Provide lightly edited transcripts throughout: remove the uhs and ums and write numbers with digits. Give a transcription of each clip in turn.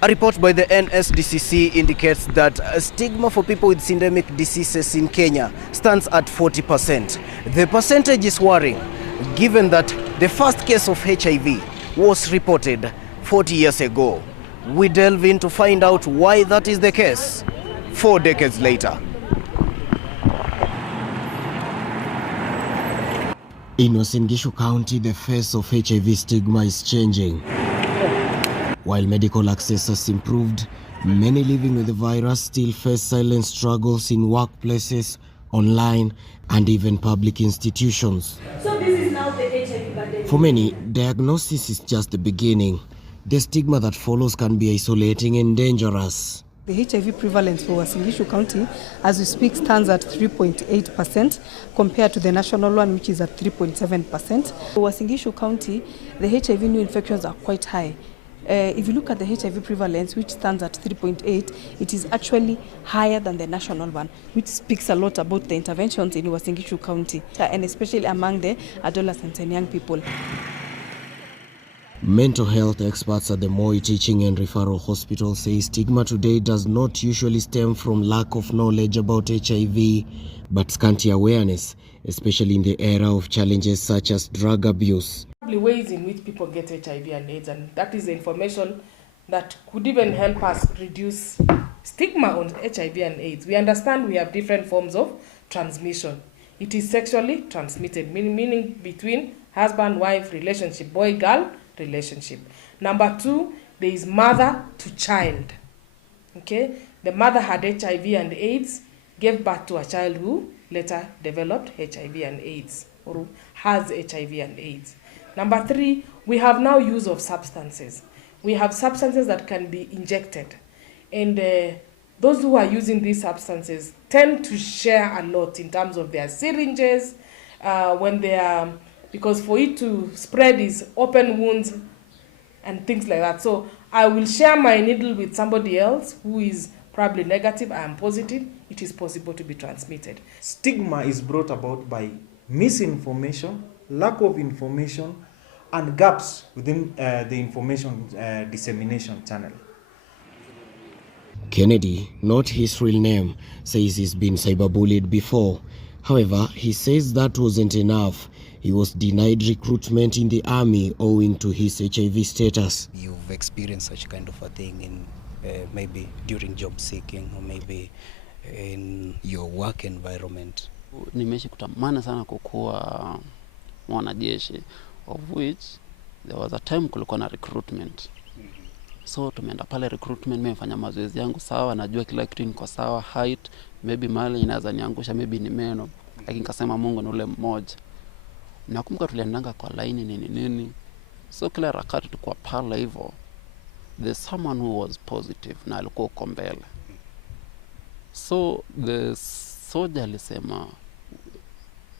A report by the NSDCC indicates that a stigma for people with syndemic diseases in Kenya stands at 40%. The percentage is worrying, given that the first case of HIV was reported 40 years ago. We delve in to find out why that is the case 4 decades later. In Uasin Gishu County, the face of HIV stigma is changing. While medical access has improved, many living with the virus still face silent struggles in workplaces, online, and even public institutions. So this is now the HIV pandemic. For many, diagnosis is just the beginning. The stigma that follows can be isolating and dangerous. The HIV prevalence for Uasin Gishu County, as we speak, stands at 3.8% compared to the national one, which is at 3.7%. For Uasin Gishu County, the HIV new infections are quite high. If you look at the HIV prevalence, which stands at 3.8, it is actually higher than the national one, which speaks a lot about the interventions in Uasin Gishu County, and especially among the adolescents and young people. Mental health experts at the Moi Teaching and Referral Hospital say stigma today does not usually stem from lack of knowledge about HIV, but scanty awareness, especially in the era of challenges such as drug abuse. Ways in which people get HIV and AIDS, and that is the information that could even help us reduce stigma on HIV and AIDS. We understand we have different forms of transmission. It is sexually transmitted, meaning between husband-wife relationship, boy-girl relationship. Number 2, there is mother to child. Okay, the mother had HIV and AIDS, gave birth to a child who later developed HIV and AIDS, or has HIV and AIDS. Number 3, we have now use of substances. We have substances that can be injected. And those who are using these substances tend to share a lot in terms of their syringes, when they are, because for it to spread is open wounds and things like that. So I will share my needle with somebody else who is probably negative, I am positive, it is possible to be transmitted. Stigma is brought about by misinformation, lack of information, and gaps within the information dissemination channel. Kennedy, not his real name, says he's been cyberbullied before. However, he says that wasn't enough. He was denied recruitment in the army owing to his HIV status. You've experienced such kind of a thing in maybe during job seeking or maybe in your work environment. Nimeishi kutamani sana kukuwa mwanajeshi, of which there was a time kulikuwa na recruitment. So tumeenda pale recruitment, mimi mfanya mazoezi yangu sawa, najua kila kitu niko sawa, height, maybe mali inaweza niangusha, maybe ni meno, lakini nikasema Mungu ni ule mmoja. Nakumbuka tuliendanga kwa line nini. So kila rakati tukua pale hivyo, there's someone who was positive na alikuwa uko mbele. So the soldier alisema,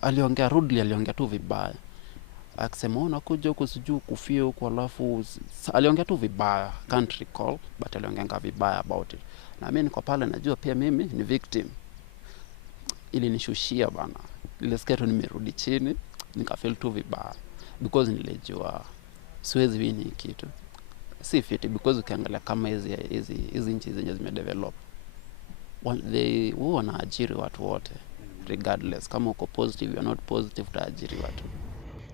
aliongea rudely, aliongea tu vibaya. Akisema unakuja huko sijui kufia huko, alafu aliongea tu vibaya, can't recall, but aliongea vibaya about it. Na mimi niko pale najua pia mimi ni victim. Ili nishushia bana. Nilisikia tu nimerudi chini, nikafeel tu vibaya because nilijua siwezi wini kitu. Si fit because ukiangalia kama hizi nchi zenye zimedevelop, they wanaajiri watu wote regardless kama uko positive or not positive, taajiri watu.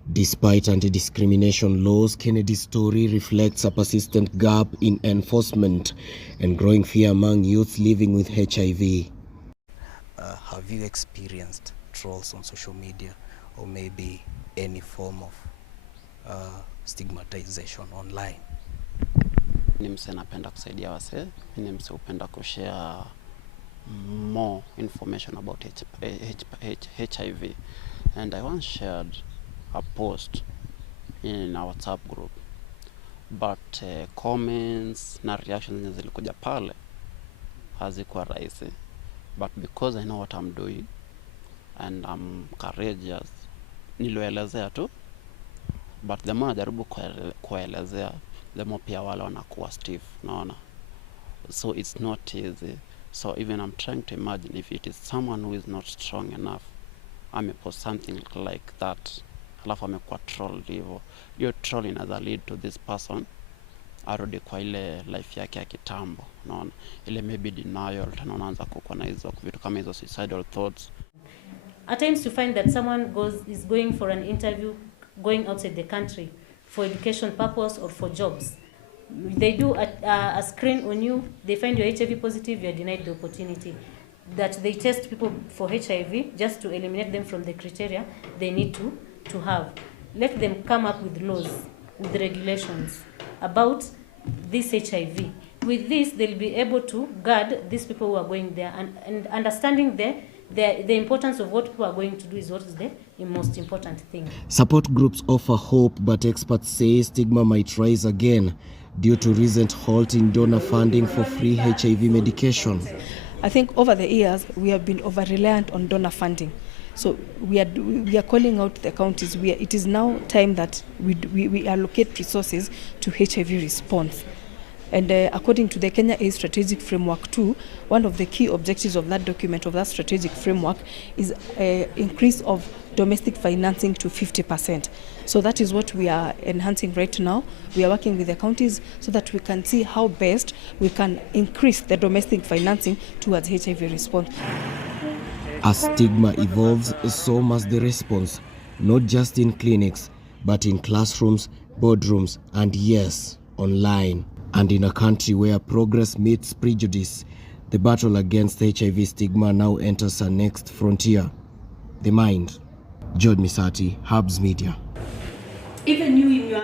Despite anti-discrimination laws, Kennedy's story reflects a persistent gap in enforcement and growing fear among youth living with HIV. Have you experienced trolls on social media or maybe any form of stigmatization online? Ni mse napenda kusaidia wase, ni mse upenda kushare more information about HIV. And I once shared a post in our WhatsApp group, but comments na reactions zilikuja pale hazikuwa rahisi. But because I know what I'm doing and I'm courageous, nilielezea tu. But the more najaribu kuelezea, the more pia wale wanakuwa stiff, naona. So it's not easy. So even I'm trying to imagine if it is someone who is not strong enough, amepost something like that, alafu amekuwa troll hivyo. Your troll inaweza lead to this person arudi kwa ile life yake ya kitambo, unaona, ile maybe denial, tena unaanza kuwa na hizo vitu kama hizo suicidal thoughts. At times you find that someone is going for an interview, going outside the country for education purpose or for jobs. They do a screen on you, they find you're HIV positive, you're denied the opportunity. That they test people for HIV just to eliminate them from the criteria they need to have. Let them come up with laws, with regulations about this HIV. With this, they'll be able to guard these people who are going there, and understanding the importance of what people are going to do is what is the most important thing. Support groups offer hope, but experts say stigma might rise again due to recent halt in donor funding for free HIV medication. I think over the years we have been over-reliant on donor funding. So we are calling out the counties. It is now time that we allocate resources to HIV response. And according to the Kenya AIDS Strategic Framework 2, one of the key objectives of that document, of that strategic framework, is increase of domestic financing to 50%. So that is what we are enhancing right now. We are working with the counties so that we can see how best we can increase the domestic financing towards HIV response. As stigma evolves, so must the response, not just in clinics, but in classrooms, boardrooms, and yes, online. And in a country where progress meets prejudice, the battle against HIV stigma now enters a next frontier, the mind. Jod Misati, Hubs Media. Even you in your